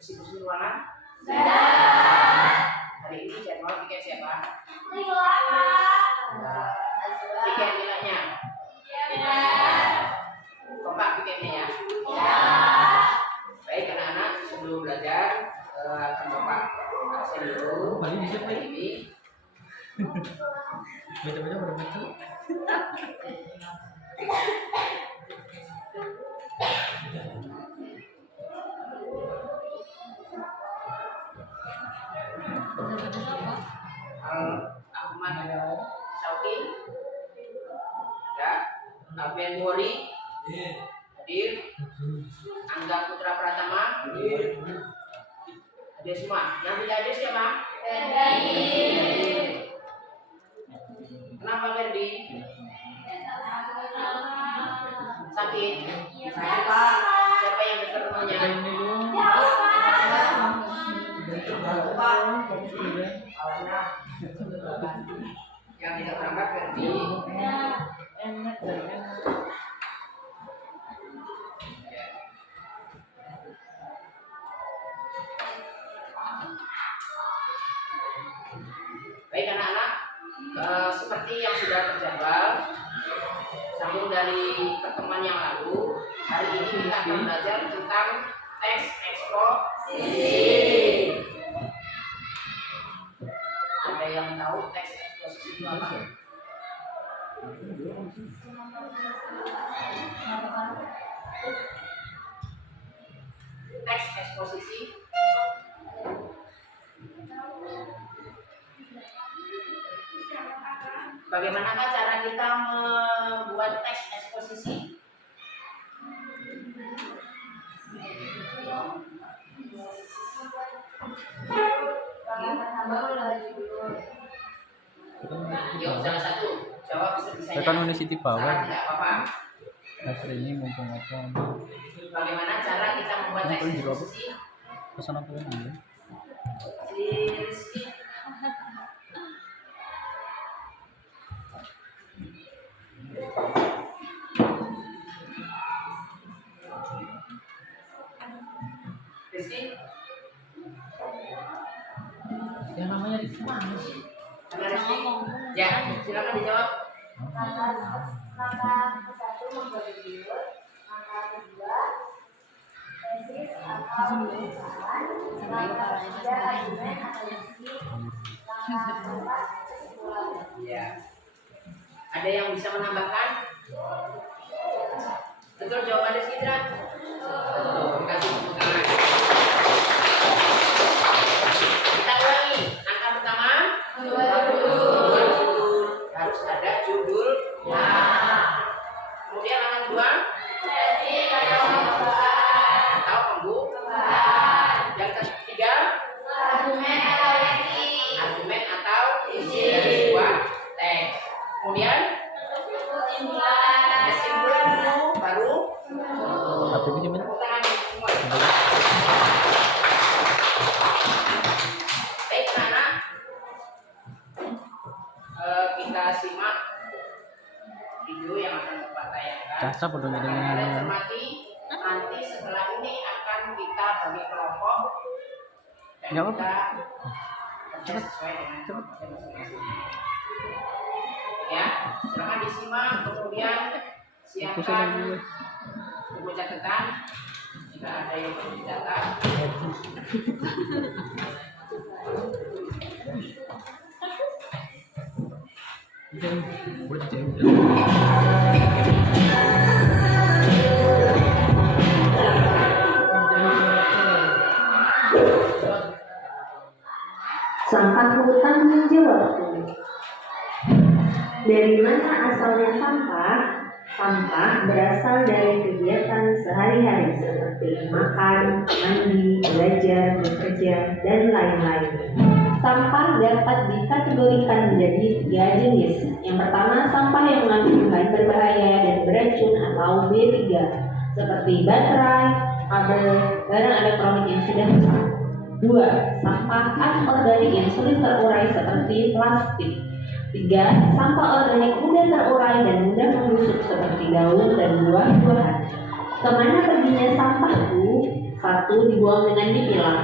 bersih-bersih ruangan? Hari ini jadwal piket siapa? Piket nilainya? Kompak piketnya ya? Baik anak-anak, sebelum belajar akan Bapak absen dulu hari ini. Baca-baca pada baca. Ahmad Syauki ada, Alfian Buhori hadir, Angga Putra Pratama hadir semua. Yang tidak hadir siapa? Kenapa Ferdi? Sakit? Sakit Pak. Siapa yang dekat rumahnya? Yang tidak berangkat Ferdi. Baik anak-anak, seperti yang sudah terjadwal, sambung dari pertemuan yang lalu, hari ini kita akan belajar tentang teks eksposisi. Ada yang tahu teks eksposisi itu apa? Teks eksposisi bagaimanakah cara kita membuat teks eksposisi? Yuk, salah satu jawab sebisanya. Tekan Unisiti Power. Tidak apa-apa. Hasil ini mumpung apa? Bagaimana cara kita membuat teks eksposisi? Pesan apa ini? Rizky. Rizky? Yang namanya di mana sih? Mana Rizky? Ya, silakan dijawab. Langkah ke-1 membuat video, langkah kedua tesis atau perusahaan, langkah ketiga argumen atau isi, langkah keempat kesimpulan. Ya. Ada yang bisa menambahkan? Betul jawabannya Sidra? Betul. Kasih tepuk tangan. Kita ulangi. Langkah pertama. Membuat judul. Harus ada judulnya. Kemudian langkah kedua. Tesis atau pembukaan, Atau pembukaan. Yang ketiga. argumen atau isi, Argumen atau isi dari sebuah teks. Kemudian kesimpulan. kesimpulan dulu, baru Apa ini gimana? tepuk tangan semua. Baik anak-anak, kita simak video yang akan Bapak tayangkan. Casa pada Akan dengan kalian cermati. Nanti setelah ini akan kita bagi kelompok dan Nggak apa-apa. kita kerja sesuai dengan kelompoknya masing-masing. Ya, silakan disimak, kemudian Fokusnya siapkan dulu. buku catatan jika ada yang perlu dicatat. Buat jam. Sang hutan menjawab, dari mana asalnya sampah? Sampah berasal dari kegiatan sehari-hari seperti makan, mandi, belajar, bekerja, dan lain-lain. Sampah dapat dikategorikan menjadi 3 jenis. Yang pertama, sampah yang mengandung bahan berbahaya dan beracun atau B3, seperti baterai, kabel, barang elektronik yang sudah rusak. 2. Sampah anorganik yang sulit terurai seperti plastik. 3. Sampah organik mudah terurai dan mudah membusuk seperti daun dan buah-buahan. Kemana perginya sampahku? 1. Dibuang dengan dipilah.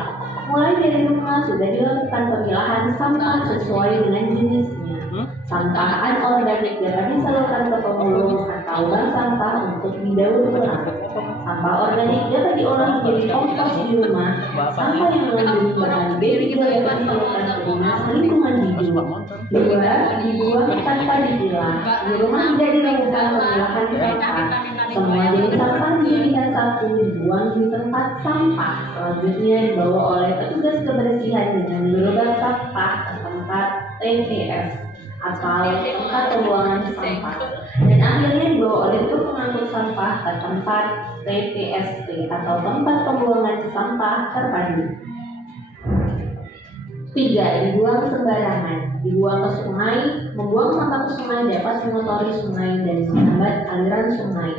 Mulai dari rumah sudah dilakukan pemilahan sampah sesuai dengan jenisnya. Sampah anorganik dapat disalurkan ke pemulung atau bank sampah untuk didaur ulang. Sampah organik dapat diolah menjadi kompos di rumah. Sampah yang mengandung bahan B3 dapat disalurkan ke dinas lingkungan hidup. 2. Dibuang tanpa dipilah. Di rumah tidak dilakukan pemilahan sampah. Semua jenis sampah dijadikan satu dibuang di tempat sampah. Selanjutnya dibawa oleh petugas kebersihan dengan gerobak sampah ke tempat TPS atau tempat pembuangan sampah, dan akhirnya dibawa oleh truk pengangkut sampah ke tempat TPST atau tempat pembuangan sampah terpadu. 3. Dibuang sembarangan. Dibuang ke sungai. Membuang sampah ke sungai dapat mengotori sungai dan menghambat aliran sungai.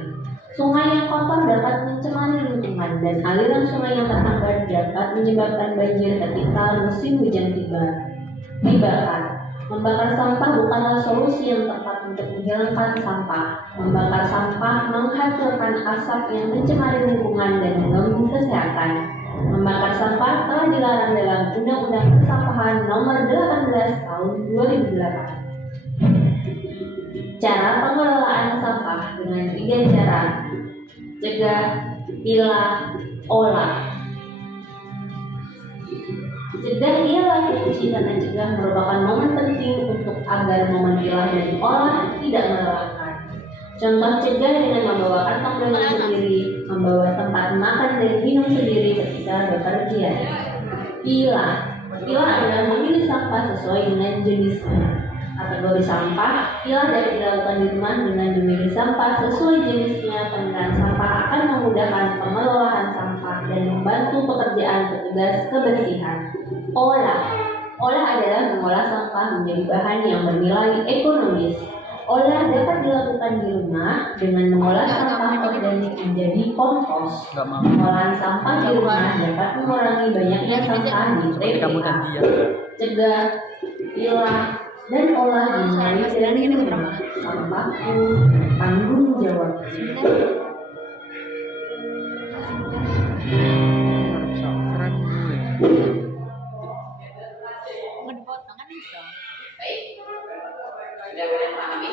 Sungai yang kotor dapat mencemari lingkungan, dan aliran sungai yang terhambat dapat menyebabkan banjir ketika musim hujan tiba. Dibakar. Membakar sampah bukanlah solusi yang tepat untuk menghilangkan sampah. Membakar sampah menghasilkan asap yang mencemari lingkungan dan mengganggu kesehatan. Membakar sampah telah dilarang dalam Undang-Undang Persampahan Nomor 18 Tahun 2008. Cara pengelolaan sampah dengan 3 cara: cegah, pilah, olah. Cegah ialah kunci, karena cegah merupakan momen penting untuk agar momen pilah dan olah tidak melelahkan. Contoh cegah dengan membawa kantong belanja sendiri, membawa tempat makan dan minum sendiri ketika bepergian. Pilah adalah memilih sampah sesuai dengan jenisnya. Kategori sampah: pilah dapat dilakukan di rumah dengan memilih sampah sesuai jenisnya. Pemilahan sampah akan memudahkan pengelolaan sampah dan membantu pekerjaan petugas kebersihan. Olah adalah mengolah sampah menjadi bahan yang bernilai ekonomis. Olah dapat dilakukan di rumah dengan mengolah sampah organik menjadi kompos. Pengolahan sampah di rumah dapat mengurangi banyaknya sampah di TPA. Cegah, pilah, dan olah dimulai dari rumah. Sampahku tanggung jawab. Baik, sudah kalian pahami?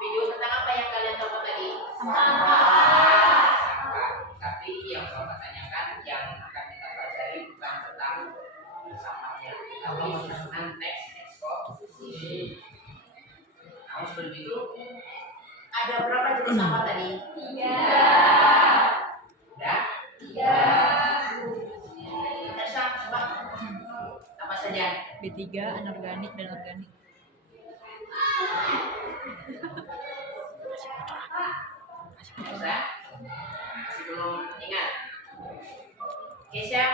Video tentang apa yang kalian dapat tadi? Sampah. Tapi yang saya tanyakan, yang akan kita pelajari bukan tentang sampahnya, tapi tentang teks eksposisi. Namun sebelum itu, ada berapa jenis sampah tadi? 3. Ada? 3. Tersak, coba. Apa saja? B3, anorganik dan organik. Bisa? Masih belum ingat? Kesya?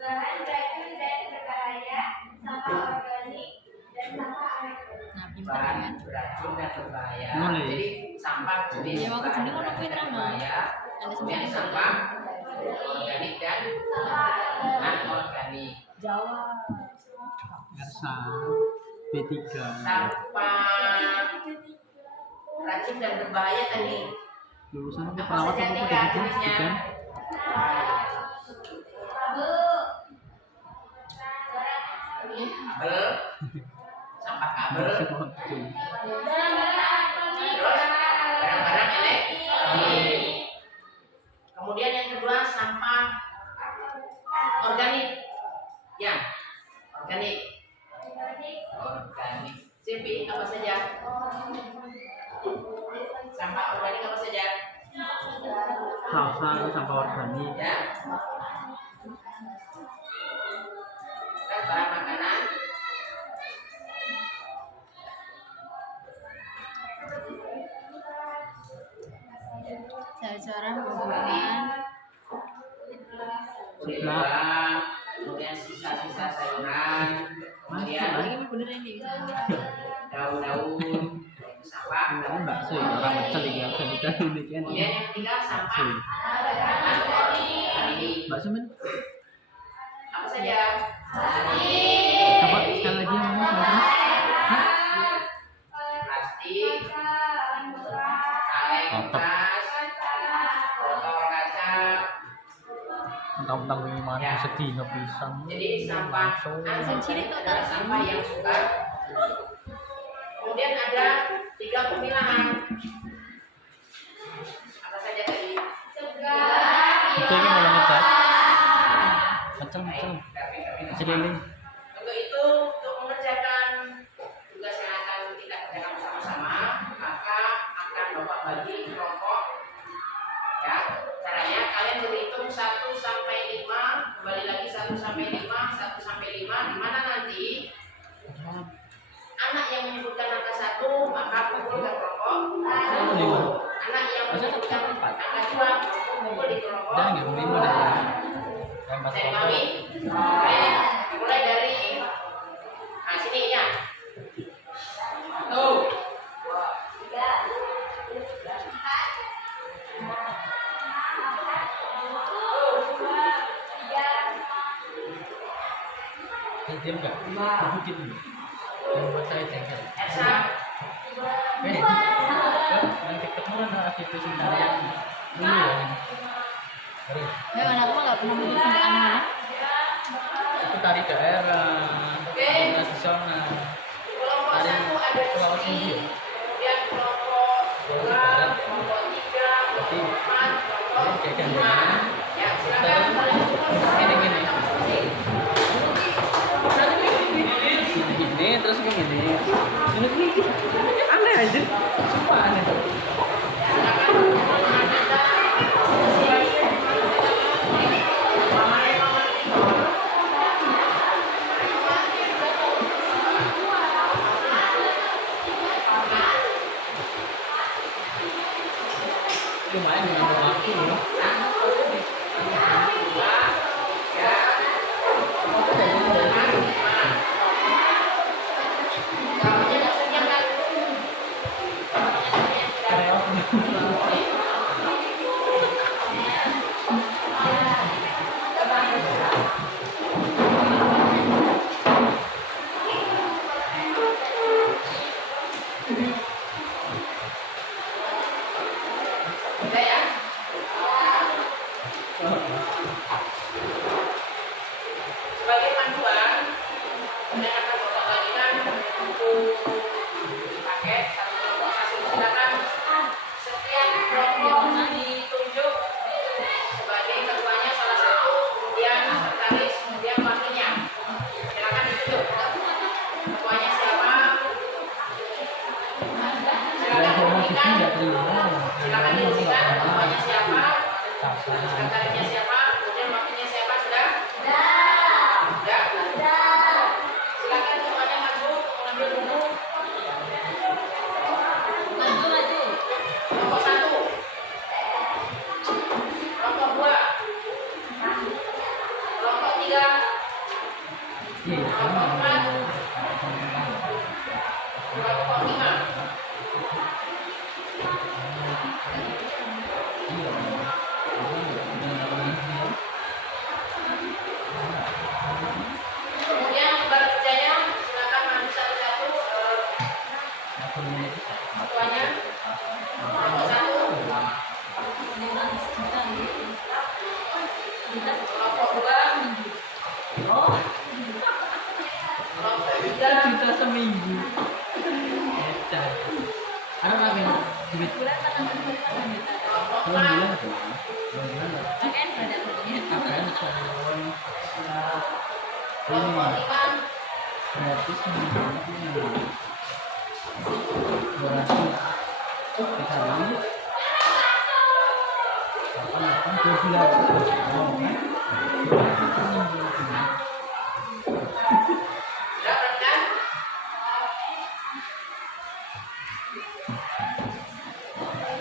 Bahan beracun dan berbahaya, sampah organik, dan sampah anorganik. Nah, pintar Bahan kan? beracun dan berbahaya. Nulis. Jadi sampah jenis Ya, waktu bahan sini kan beracun pintar, dan Mama. berbahaya. Ada Kemudian sembilan sampah organik dan anorganik. Ersa B3. Sampah beracun dan berbahaya tadi. Lulusan Apa perawat saja apa tiga gitu jenisnya? kan? Kabel, sampah kabel, terus barang-barang elektronik. Kemudian yang kedua sampah organik. Ya, organik. Organik. CP apa saja? Sampah organik apa saja? Salsa sampah organik. Ya. Dan bahan makanan. Cara-cara pembuangan Sayuran, kemudian sisa-sisa sayuran, kemudian lagi bener ini bisa. daun-daun, sampah. Ini bakso ya, orang bakso ya, bisa ini kan. Kemudian yang ketiga sampah. Bakso men. Apa saja? Coba sekali lagi ngomong terus. Plastik, kaleng bekas, mentang-mentang ini mati sedih nggak bisa. Jadi sampah Langsung cilik tuh, adalah sampah yang suka. Kemudian ada 3 pemilahan. Apa saja tadi? Itu yang mau ngecat. Macam Cililin. Untuk itu, untuk mengerjakan tugas yang akan kita kerjakan bersama-sama, maka akan Bapak bagi kelompok. Ya, caranya kalian berhitung 1 sampai 5, kembali lagi 1 sampai 5, 1 sampai 5, di mana nanti anak yang menyebutkan angka 1 maka kumpul ke kelompok 1. Anak yang menyebutkan angka 2 kumpul di kelompok. Jangan gitu, lima dah. Yang pas Saya pahami? Oke, dimulai dari sini ya. Tuh. diam nggak? Mungkin yang buat saya jengkel. Elsa. Nanti ketemu lah itu sebenarnya yang dulu ya. Memang aku mah nggak pernah begitu sampai aneh-aneh. Itu tari daerah, nasional, Kelompok tari 1 ada di Sulawesi sini. India. Kemudian kelompok 2, kelompok 3, kelompok 4, kelompok 5. Ya, silakan kalian Gini. Gini terus begini. Ini aneh aja. Sumpah aneh. Lumayan dengan waktu loh. Udah ya. Sebagai panduan, yang akan Bapak bagikan buku paket satu kelompok hasil. Silakan setiap kelompok ditunjuk sebagai ketuanya salah satu, kemudian sekretaris, kemudian wakilnya. Silakan ditunjuk. Ketuanya siapa? Silakan diberikan. Silakan diberikan ketuanya siapa, sekretarisnya siapa, kemudian wakilnya siapa. Sudah? Sudah. Silakan semuanya maju mengambil buku. Maju. Kelompok 1, kelompok 2, kelompok 3, kelompok 4, kelompok 5. Kemudian lembar kerjanya silakan maju satu-satu. Ketuanya kelompok 1, kelompok 2, kelompok 3, Juta seminggu. Edan. Ada lagi duit. kelompok 4, Bulan. Pakaian pada bajunya. Apaan soal kelompok 5, gratis seminggu. 200. Bisa ini. 2 bulan. sudah perhatikan.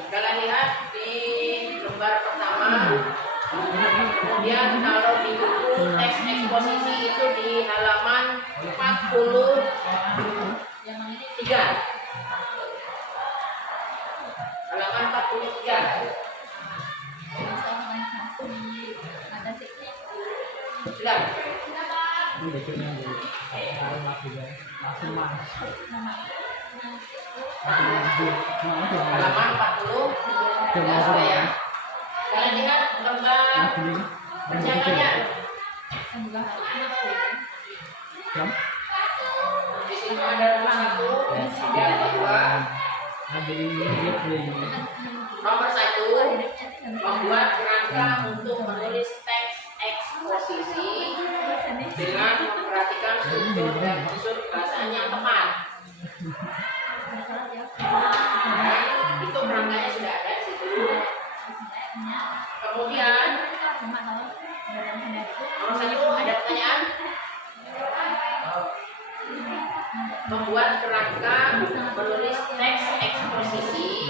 Kalian lihat di lembar pertama. Kemudian kalau di buku teks eksposisi itu di halaman 43. Halaman 43. Ada tipsnya. Sudah. Ini bajunya dulu. Sekarang masih ya. Masih mas. Halaman 40. Sudah ya. Kalian lihat lembar Kerja kalian. Semoga anakku. Jam? Di situ ada nomor 1, kemudian nomor 2. Ada ini. Nomor 1, membuat kerangka untuk menulis teks eksposisi dengan memperhatikan struktur dan unsur bahasaan yang tepat. Dan itu kerangkanya sudah ada di situ. Kemudian nomor 1 ada pertanyaan. Membuat kerangka menulis teks eksposisi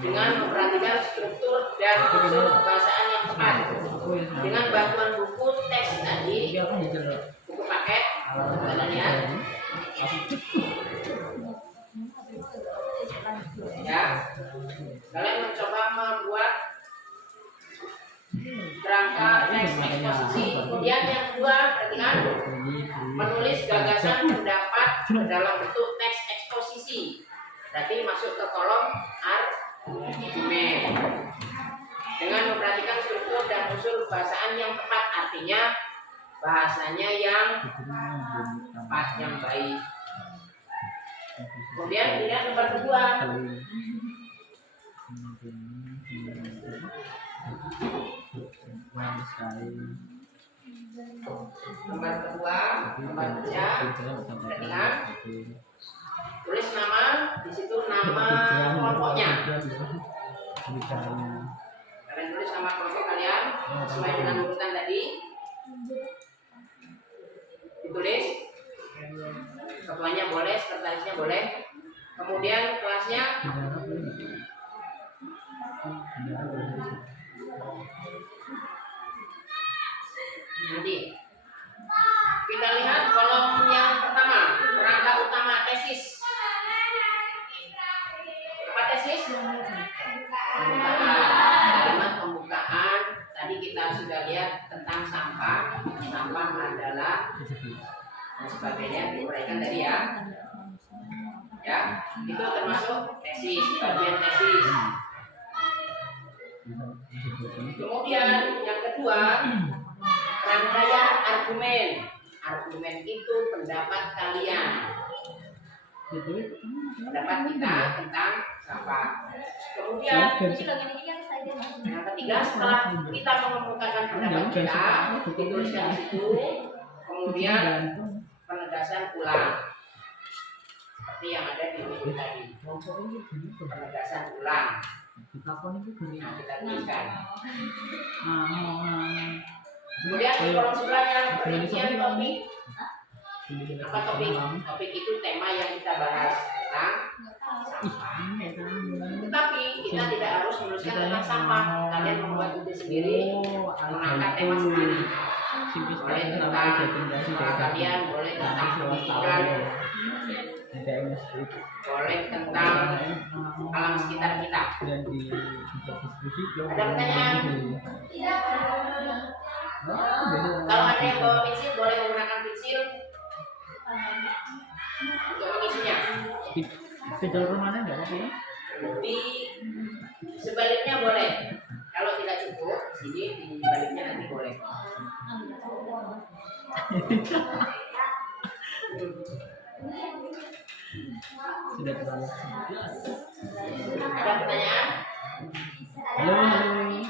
dengan memperhatikan struktur dan unsur bahasaan yang tepat dengan bantuan buku teks tadi, buku paket kalian ya. Kalian mencoba membuat kerangka teks eksposisi. Kemudian yang kedua, perhatikan menulis gagasan pendapat dalam bentuk teks eksposisi. Berarti masuk ke kolom argumen dengan memperhatikan struktur dan unsur bahasaan yang tepat, artinya bahasanya yang tepat, yang baik. Kemudian dilihat nomor 2. Nomor 2, nomor kerja. Perhatikan. Tulis nama, di situ nama kelompoknya. Kalian tulis nama kelompok kalian sesuai dengan urutan tadi. Ditulis. Ketuanya boleh, sekretarisnya boleh. Kemudian kelasnya. Nanti kita lihat kolom yang pertama, kerangka utama tesis. Apa tesis? Kalimat pembukaan. Tadi kita sudah lihat tentang sampah. Sampah adalah dan sebagainya diuraikan tadi ya. Ya, itu termasuk tesis, bagian tesis. Kemudian yang kedua, rangkaian argumen. Argumen itu pendapat kalian, pendapat kita tentang sampah. Kemudian yang ketiga, setelah kita mengemukakan pendapat kita, dituliskan di situ. Kemudian penegasan ulang seperti yang ada di buku tadi. Penegasan ulang yang kita tuliskan. Kemudian di kolom sebelahnya rincian topik. Apa topik? Topik itu tema yang kita bahas tentang sampah. Tetapi kita tidak harus menuliskan tentang sampah. Kalian membuat ide sendiri, mengangkat tema sendiri. Boleh tentang kalian, boleh tentang pendidikan, boleh tentang alam sekitar kita. Ada pertanyaan? Kalau ada yang bawa pensil, boleh menggunakan pensil untuk mengisinya. Pedal rumahnya enggak apa-apa ya? Di sebaliknya boleh. Kalau tidak cukup, sini di baliknya nanti boleh. Sudah terlalu. Ada pertanyaan? Halo, halo.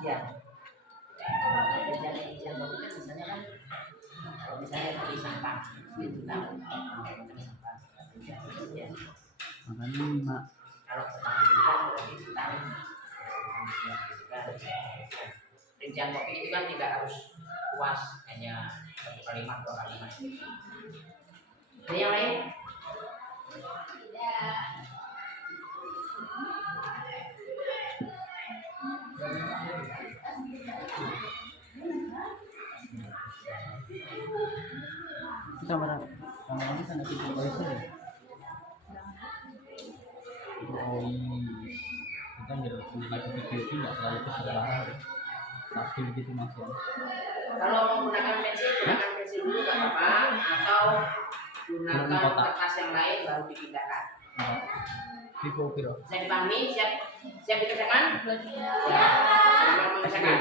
Ya. Jadi yang bagus kan misalnya kan, kalau misalnya tadi sampah, itu tahu sampah. Makanya Mak. Kalau sekarang kita itu tahu. Rincian topik itu kan tidak harus puas hanya 1 kalimat 2 kalimat. Ada yang lain? Kita mana? Sama sana kita polisi ya. Kita nggak lagi video itu nggak selalu kesalahan. Tapi begitu mas ya. Kalau menggunakan pensil, gunakan pensil dulu nggak apa-apa, atau gunakan kertas yang lain baru dipindahkan. Vivo piro? Saya dipahami, siap dikerjakan? Berarti Siap. Saya mengerjakan.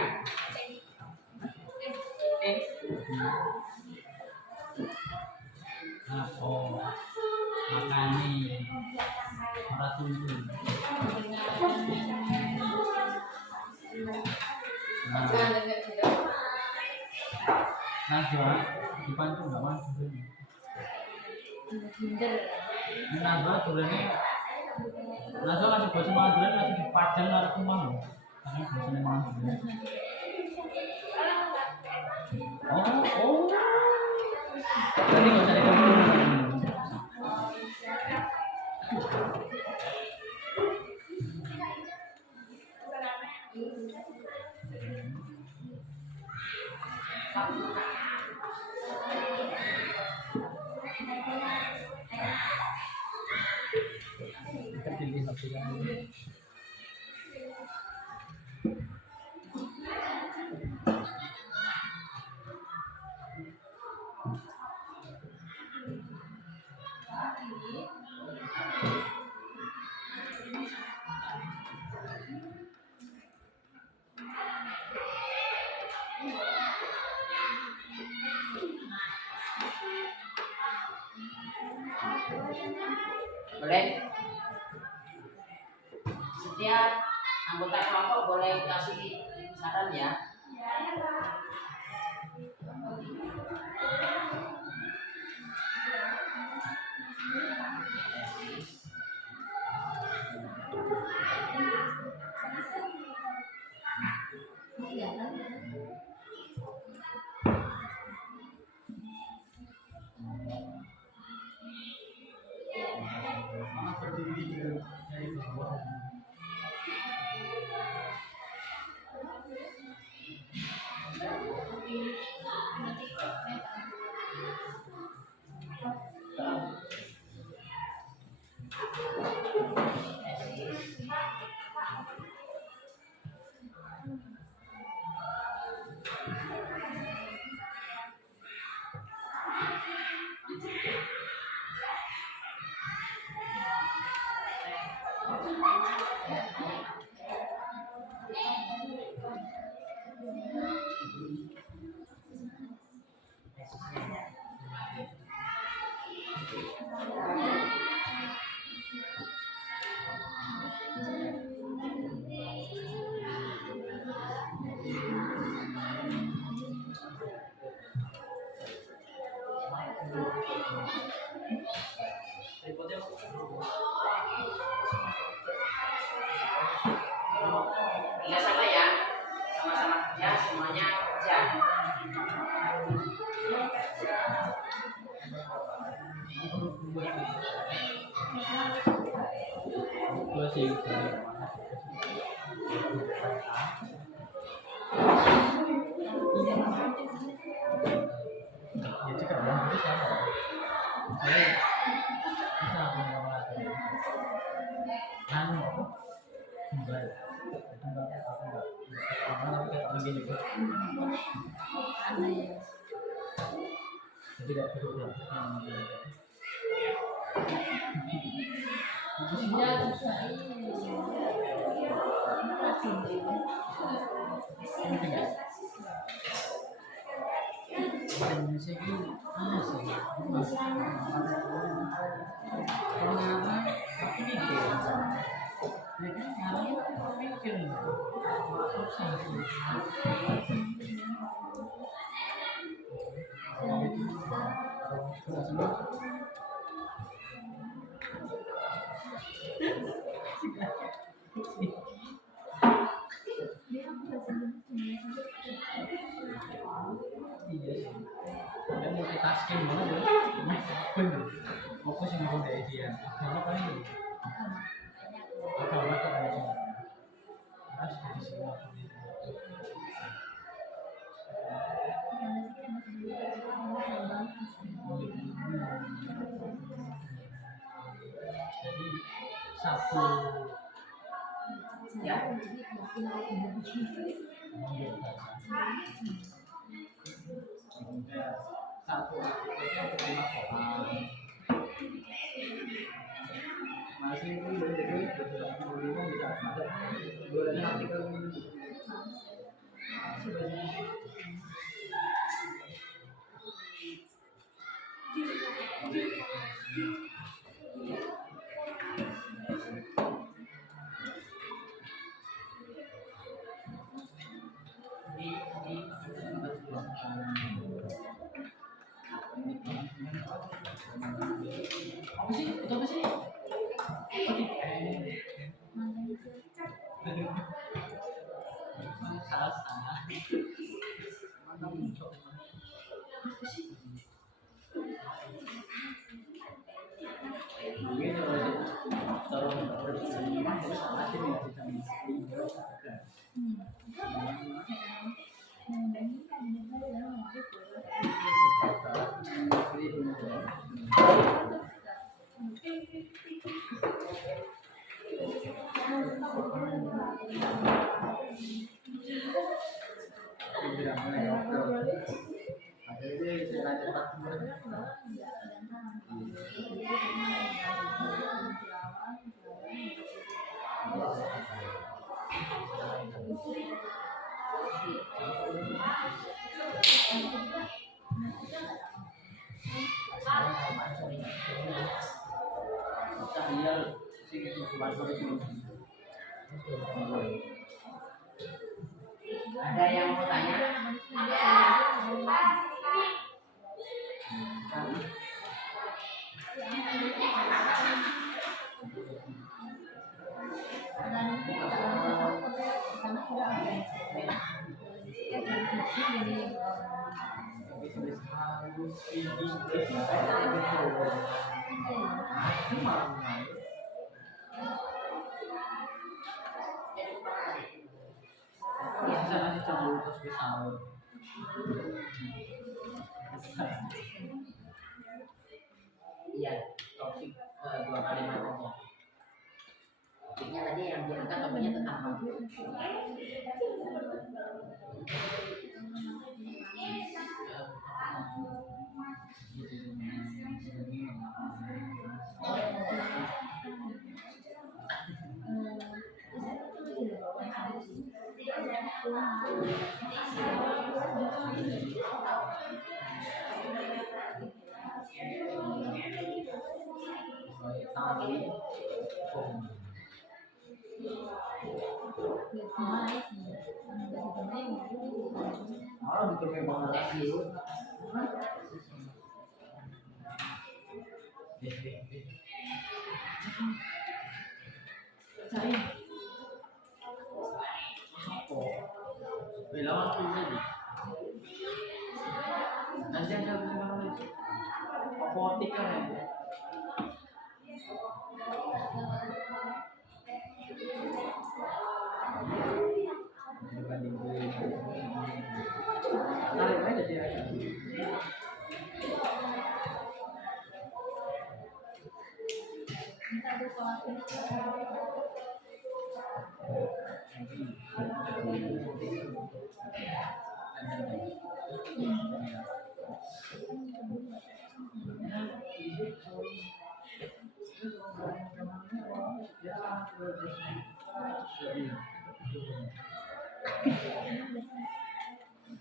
Oh, makani ora tunggu. Najwa dipantu nggak mampu. Najwa turunnya, Najwa masih bosan makan durian, masih di Padang arep kumang. Karena bosan makan durian. Oh. Tadi nggak usah dikasih. Pilih satu yang Boleh? Setiap anggota kelompok boleh kasih saran ya. Ingat sama ya, sama-sama kerja, semuanya kerja. dua sih. Ya cek orang itu sama. Saya bisa ngomong lagi. Anu apa? Enggak. Enggak apa-apa. Orang tapi kayak orang gini kok. Tidak cukup ya. Indonesia itu asik. Pengalaman tapi mikir. Ya kan ngarang mikir. Susah sih. Iya sih. Dan multitasking banget ya. Bener. Fokus yang mau dari dia. Agama kali ini. Agama tuh kayak semua. Harus jadi semua. Jadi satu Ya. satu Asing ini dari berlima bisa ada dua artikel ini. Apa sih? Itu apa sih? Salah salah. Mungkin kalau Ada yang mau tanya? bisa ngasih cemburu terus bisa Iya, topik 2 kalimat aja. Topiknya tadi yang diangkat topiknya tentang apa? malah bikin memang dulu. Bilang aku ini. Nanti ada apotik kan ya. Tarik aja dia.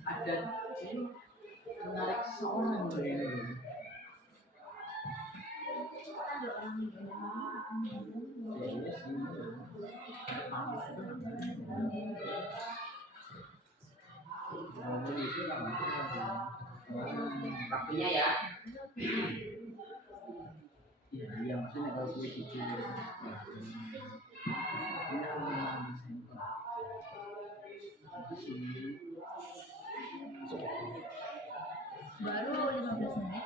Ada menarik seorang begini. Waktunya ya. Iya, maksudnya kalau kulit itu Baru 15 menit.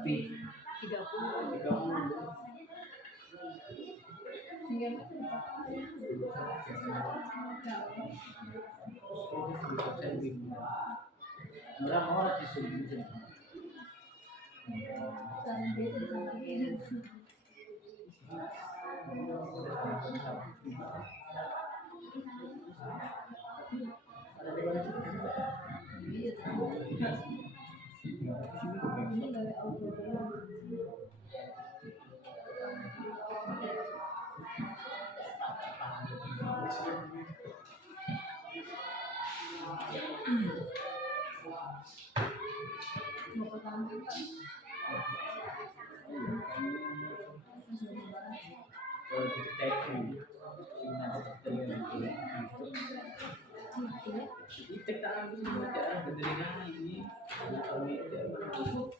tapi 30. orang orang disuruh ada Kalau kita taking, tinggal kita kita tangan dulu cara berdirinya ini kalau itu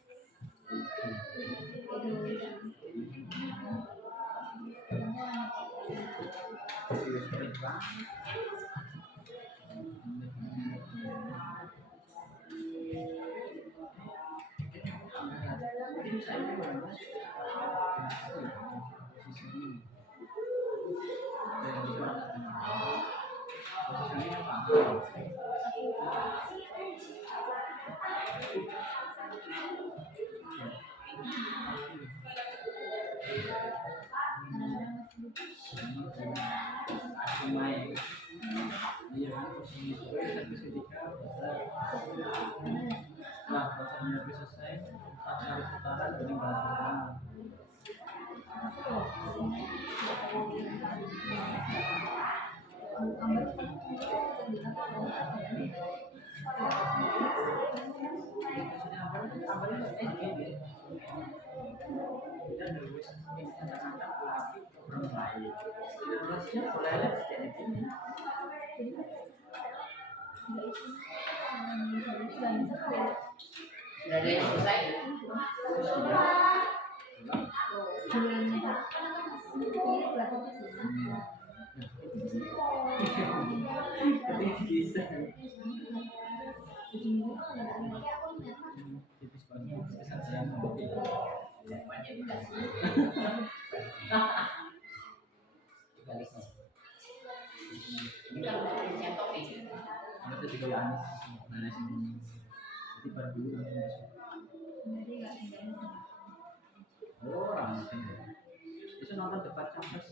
main iya kan posisi itu satu ketika nah pasarnya habis selesai 4 kali putaran jadi balapan Sudah ada yang selesai? bisa tipis banget kesan saya Banyak dikasih. Dibaliknya. Ini kan udah cetok nih. itu juga Anis Anis ini jadi pada dulu langsung masuk oh Anis ini bisa nonton debat capres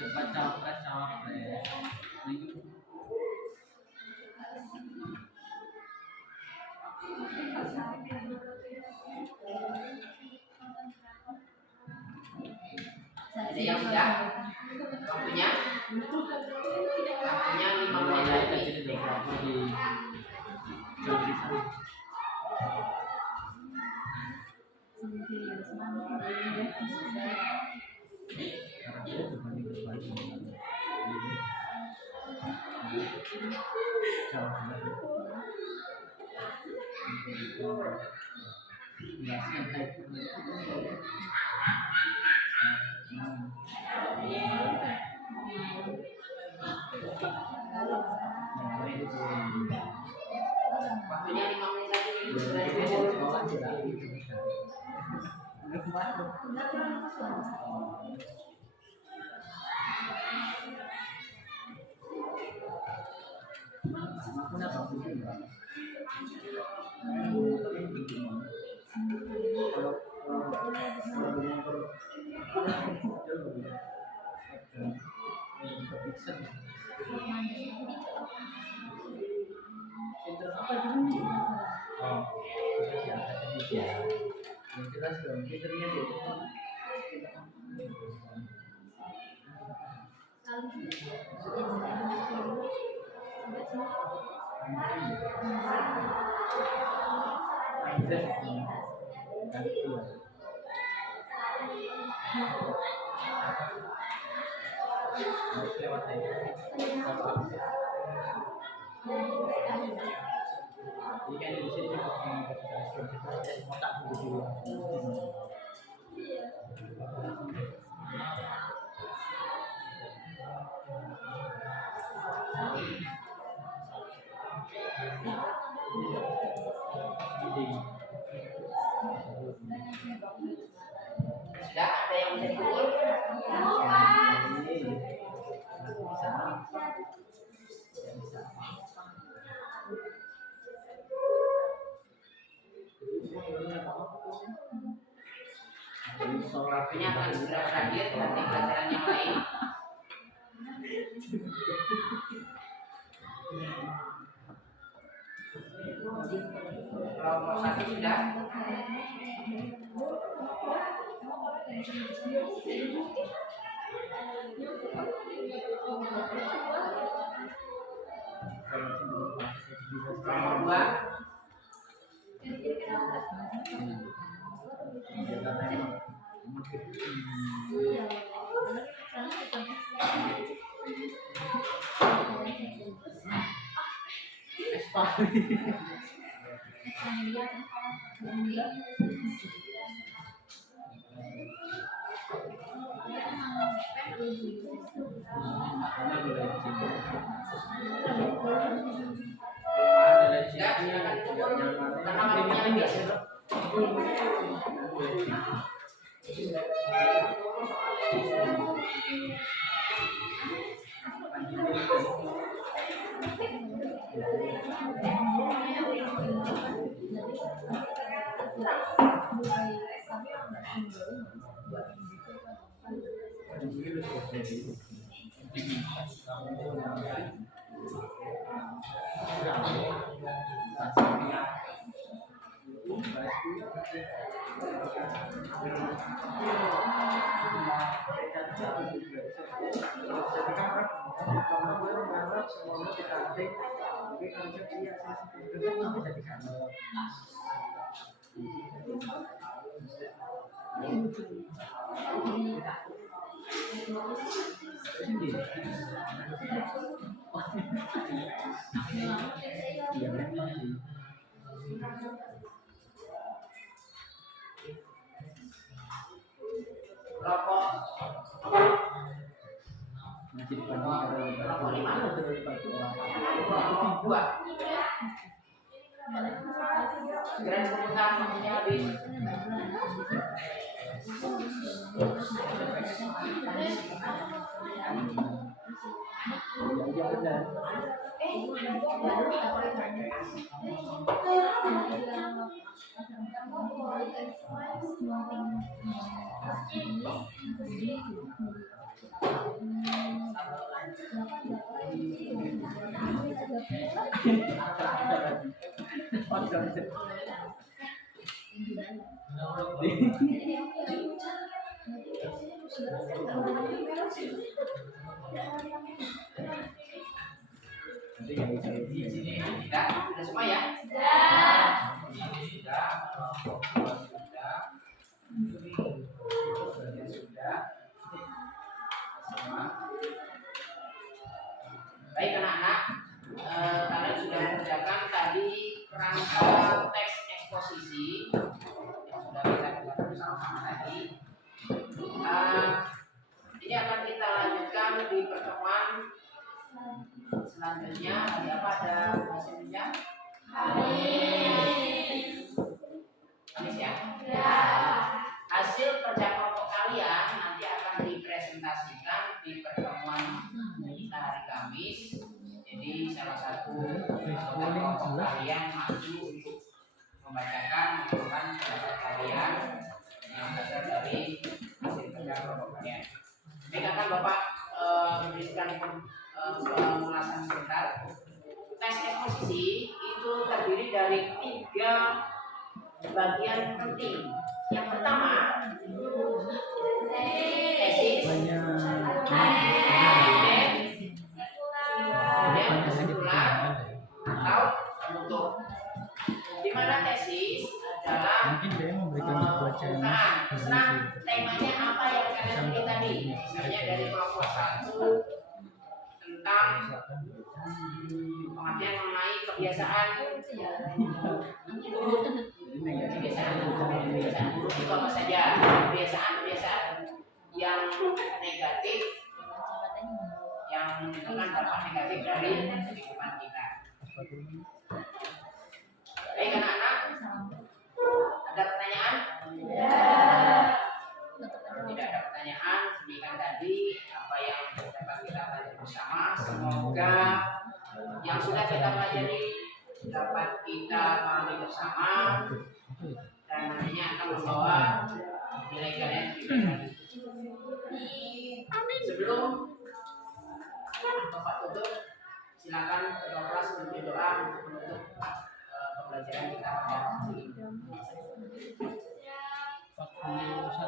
debat capres cawapres Ada yang sudah? Waktunya? Waktunya 5 menit lagi. jadi berapa di jam sana karena dia berbanding berbanding Waktunya 5 menit lagi. Sudah dikumpul. Yang jelas dong, filternya dia. Ikan di sini juga otak begitu. Sudah ada yang bisa dikumpul? Waktunya akan segera berakhir, nanti pelajaran yang lain. Kelompok 1 sudah. Kelompok 2. Sudah, silakan turun karena waktunya habis. Kelompok 5. Kelompok 2. Segera disebutkan waktunya habis. Sudah semua ya? Sudah. Sudah. Semua. Baik anak-anak, kalian sudah mengerjakan tadi kerangka teks eksposisi yang sudah kita kerjakan bersama-sama tadi. Ini akan kita lanjutkan di pertemuan selanjutnya. Ada apa? Ada hasilnya? Kamis ya? Hasil kerja kelompok kalian nanti akan dipresentasikan di pertemuan kita hari Kamis. Jadi salah satu kelompok kalian maju untuk membacakan pendapat kalian yang berasal dari hasil kerja kelompok kalian. Baik, akan Bapak memberikan pemulasan sebentar. Tes eksposisi itu terdiri dari 3 bagian penting. Yang pertama, tesis, kemudian kesimpulan atau penutup. Di mana tesis adalah mungkin dia memberikan bacaan terserah temanya apa yang kalian pilih tadi. Misalnya dari kelompok 1 tentang pengertian mengenai kebiasaan buruk. Kebiasaan buruk itu apa saja? Kebiasaan yang negatif yang menunjukkan dampak negatif dari kehidupan kita. Baik anak-anak, ada pertanyaan? Tidak ada pertanyaan. Demikian tadi apa yang dapat kita pelajari bersama. Semoga yang sudah kita pelajari dapat kita pahami bersama dan nantinya akan membawa Ilegal ya. Sebelum Bapak tutup, silakan ketua kelas memimpin doa untuk menutup pembelajaran kita pada hari ini. 41.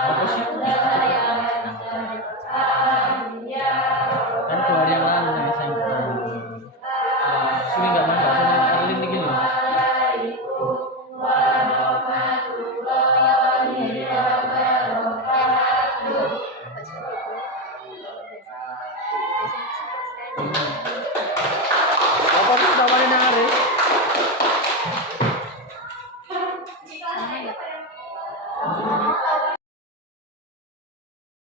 Apa sih? Kan 2 hari yang lalu nih saya sini nggak mau sama Erlin nih gini. Apa sih sama ini hari? Jika saya kepada